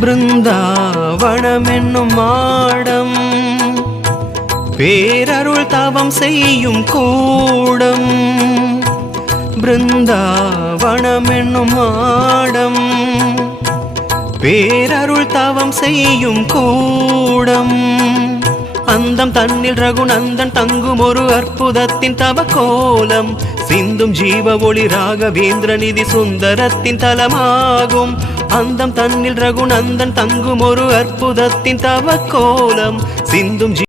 பிருந்தாவனம் என்னும் மாடம் பேரருள் தவம் செய்யும் கூடம். பிருந்தாவனம் என்னும் மாடம் பேரருள் தவம் செய்யும் கூடம். அந்தம் தன்னில் ரகுநந்தன் தங்கும் ஒரு அற்புதத்தின் தவ கோலம். சிந்தும் ஜீவ ஒளி ராகவேந்திர நிதி சுந்தரத்தின் தலமாகும். அந்தம் தன்னில் ரகுநந்தன் தங்கும் ஒரு அற்புதத்தின் தவ கோலம். சிந்தும்